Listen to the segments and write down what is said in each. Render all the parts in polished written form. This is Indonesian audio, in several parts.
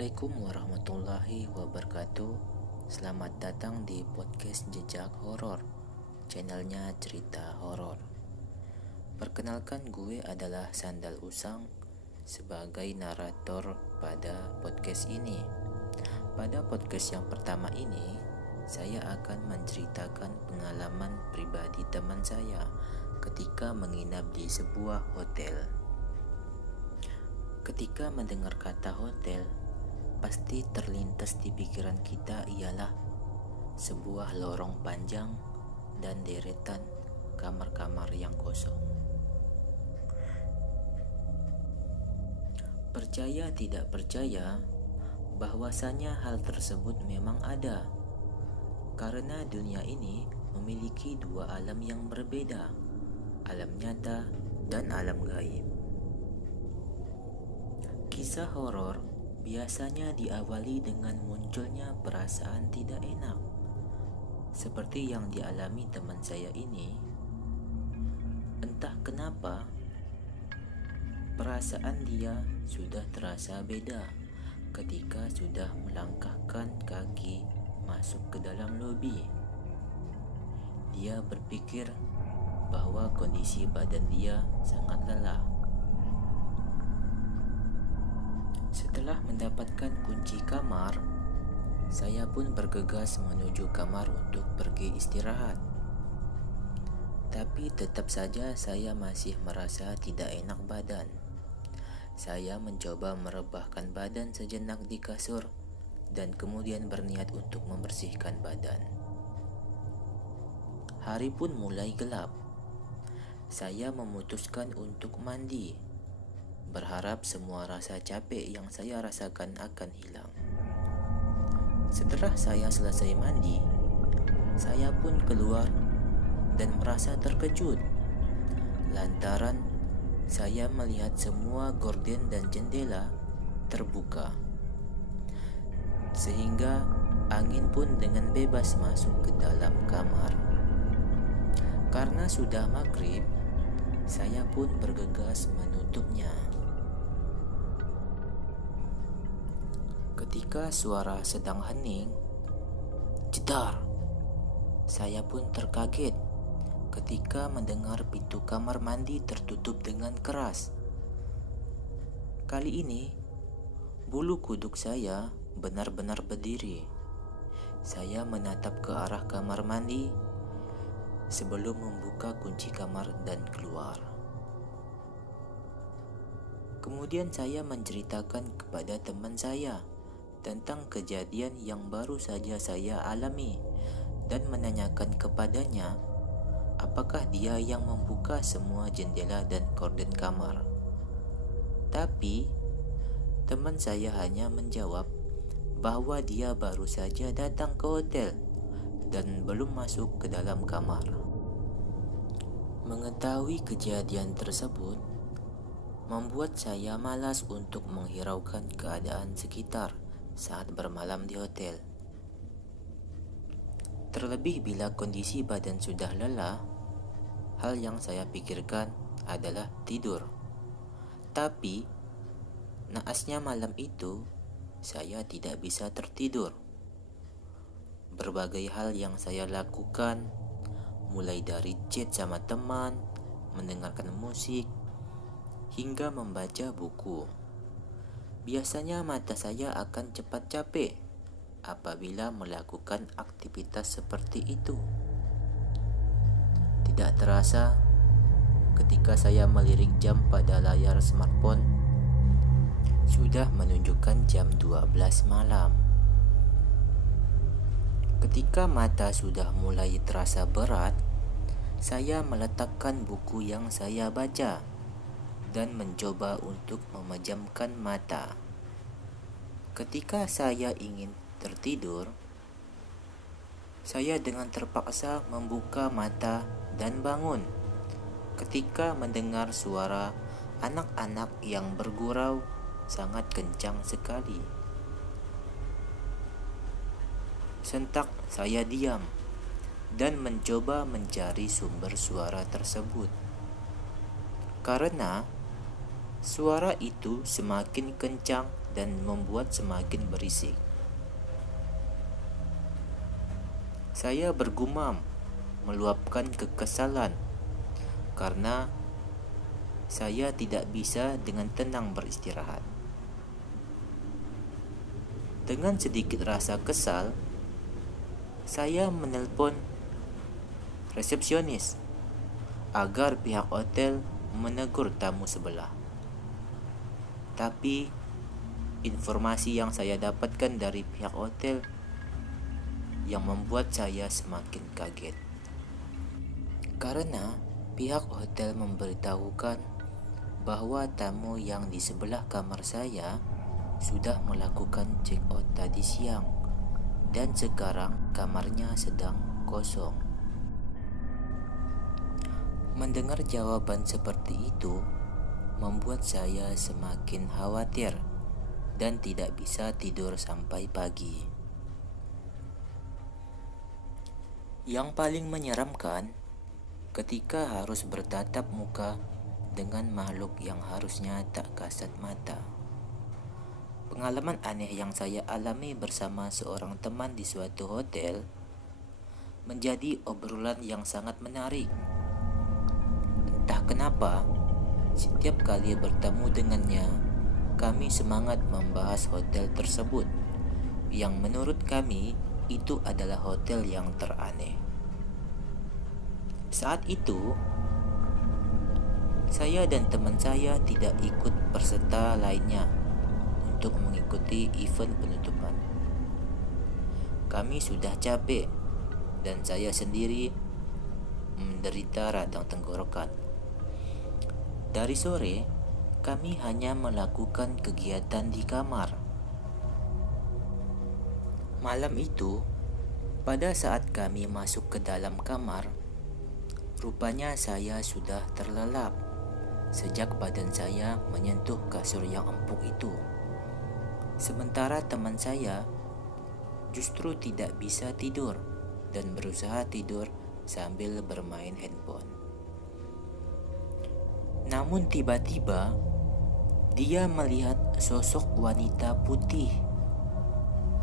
Assalamualaikum warahmatullahi wabarakatuh. Selamat datang di podcast Jejak Horor, channelnya cerita horor. Perkenalkan, gue adalah Sandal Usang sebagai narator pada podcast ini. Pada podcast yang pertama ini, saya akan menceritakan pengalaman pribadi teman saya ketika menginap di sebuah hotel. Ketika mendengar kata hotel, pasti terlintas di pikiran kita ialah sebuah lorong panjang dan deretan kamar-kamar yang kosong. Percaya tidak percaya, bahwasanya hal tersebut memang ada, karena dunia ini memiliki dua alam yang berbeda, alam nyata dan alam gaib. Kisah horor biasanya diawali dengan munculnya perasaan tidak enak, seperti yang dialami teman saya ini. Entah kenapa, perasaan dia sudah terasa beda ketika sudah melangkahkan kaki masuk ke dalam lobi. Dia berpikir bahwa kondisi badan dia sangat lelah. Setelah mendapatkan kunci kamar, saya pun bergegas menuju kamar untuk pergi istirahat. Tapi tetap saja saya masih merasa tidak enak badan. Saya mencoba merebahkan badan sejenak di kasur dan kemudian berniat untuk membersihkan badan. Hari pun mulai gelap. Saya memutuskan untuk mandi, berharap semua rasa capek yang saya rasakan akan hilang. Setelah saya selesai mandi, saya pun keluar dan merasa terkejut lantaran saya melihat semua gorden dan jendela terbuka, sehingga angin pun dengan bebas masuk ke dalam kamar. Karena sudah maghrib, saya pun bergegas menutupnya. Ketika suara sedang hening, jedar, saya pun terkaget ketika mendengar pintu kamar mandi tertutup dengan keras. Kali ini, bulu kuduk saya benar-benar berdiri. Saya menatap ke arah kamar mandi sebelum membuka kunci kamar dan keluar. Kemudian saya menceritakan kepada teman saya tentang kejadian yang baru saja saya alami dan menanyakan kepadanya apakah dia yang membuka semua jendela dan gorden kamar. Tapi teman saya hanya menjawab bahwa dia baru saja datang ke hotel dan belum masuk ke dalam kamar. Mengetahui kejadian tersebut membuat saya malas untuk menghiraukan keadaan sekitar saat bermalam di hotel. Terlebih bila kondisi badan sudah lelah, hal yang saya pikirkan adalah tidur. Tapi naasnya malam itu saya tidak bisa tertidur. Berbagai hal yang saya lakukan, mulai dari chat sama teman, mendengarkan musik, hingga membaca buku. Biasanya mata saya akan cepat capek apabila melakukan aktivitas seperti itu. Tidak terasa, ketika saya melirik jam pada layar smartphone, sudah menunjukkan jam 12 malam. Ketika mata sudah mulai terasa berat, saya meletakkan buku yang saya baca dan mencoba untuk memejamkan mata. Ketika saya ingin tertidur, saya dengan terpaksa membuka mata dan bangun ketika mendengar suara anak-anak yang bergurau sangat kencang sekali. Sentak saya diam dan mencoba mencari sumber suara tersebut, karena suara itu semakin kencang dan membuat semakin berisik. Saya bergumam, meluapkan kekesalan karena saya tidak bisa dengan tenang beristirahat. Dengan sedikit rasa kesal, saya menelpon resepsionis agar pihak hotel menegur tamu sebelah. Tapi informasi yang saya dapatkan dari pihak hotel yang membuat saya semakin kaget. Karena pihak hotel memberitahukan bahwa tamu yang di sebelah kamar saya sudah melakukan check out tadi siang dan sekarang kamarnya sedang kosong. Mendengar jawaban seperti itu membuat saya semakin khawatir dan tidak bisa tidur sampai pagi. Yang paling menyeramkan ketika harus bertatap muka dengan makhluk yang harusnya tak kasat mata. Pengalaman aneh yang saya alami bersama seorang teman di suatu hotel menjadi obrolan yang sangat menarik. Entah kenapa, setiap kali bertemu dengannya, kami semangat membahas hotel tersebut yang menurut kami itu adalah hotel yang teraneh. Saat itu, saya dan teman saya tidak ikut peserta lainnya untuk mengikuti event penutupan. Kami sudah capek dan saya sendiri menderita radang tenggorokan. Dari sore, kami hanya melakukan kegiatan di kamar. Malam itu, pada saat kami masuk ke dalam kamar, rupanya saya sudah terlelap sejak badan saya menyentuh kasur yang empuk itu. Sementara teman saya justru tidak bisa tidur dan berusaha tidur sambil bermain handphone. Namun tiba-tiba dia melihat sosok wanita putih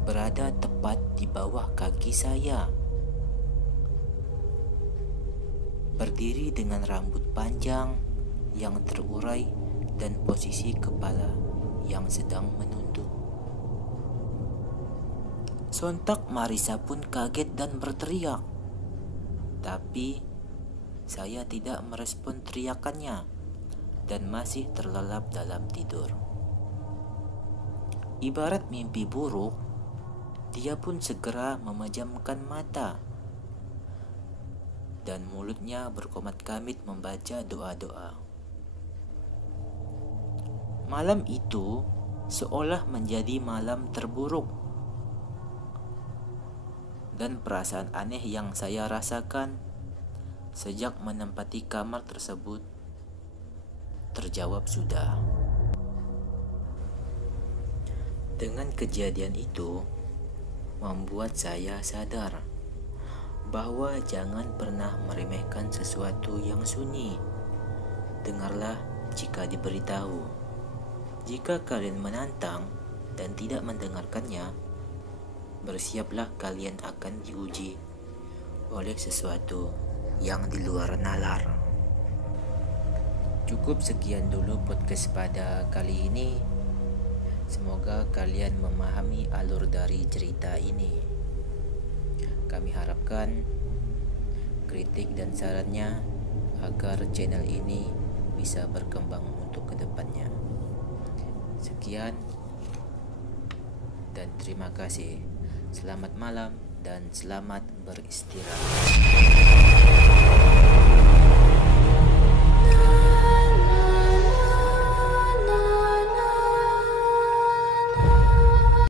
berada tepat di bawah kaki saya, berdiri dengan rambut panjang yang terurai dan posisi kepala yang sedang menunduk. Sontak Marisa pun kaget dan berteriak. Tapi saya tidak merespon teriakannya dan masih terlelap dalam tidur. Ibarat mimpi buruk, dia pun segera memejamkan mata dan mulutnya berkomat-kamit membaca doa-doa. Malam itu seolah menjadi malam terburuk, dan perasaan aneh yang saya rasakan sejak menempati kamar tersebut terjawab sudah. Dengan kejadian itu membuat saya sadar bahwa jangan pernah meremehkan sesuatu yang sunyi. Dengarlah jika diberitahu. Jika kalian menantang dan tidak mendengarkannya, bersiaplah kalian akan diuji oleh sesuatu yang di luar nalar. Cukup sekian dulu podcast pada kali ini. Semoga kalian memahami alur dari cerita ini. Kami harapkan kritik dan sarannya agar channel ini bisa berkembang untuk kedepannya. Sekian dan terima kasih. Selamat malam dan selamat beristirahat.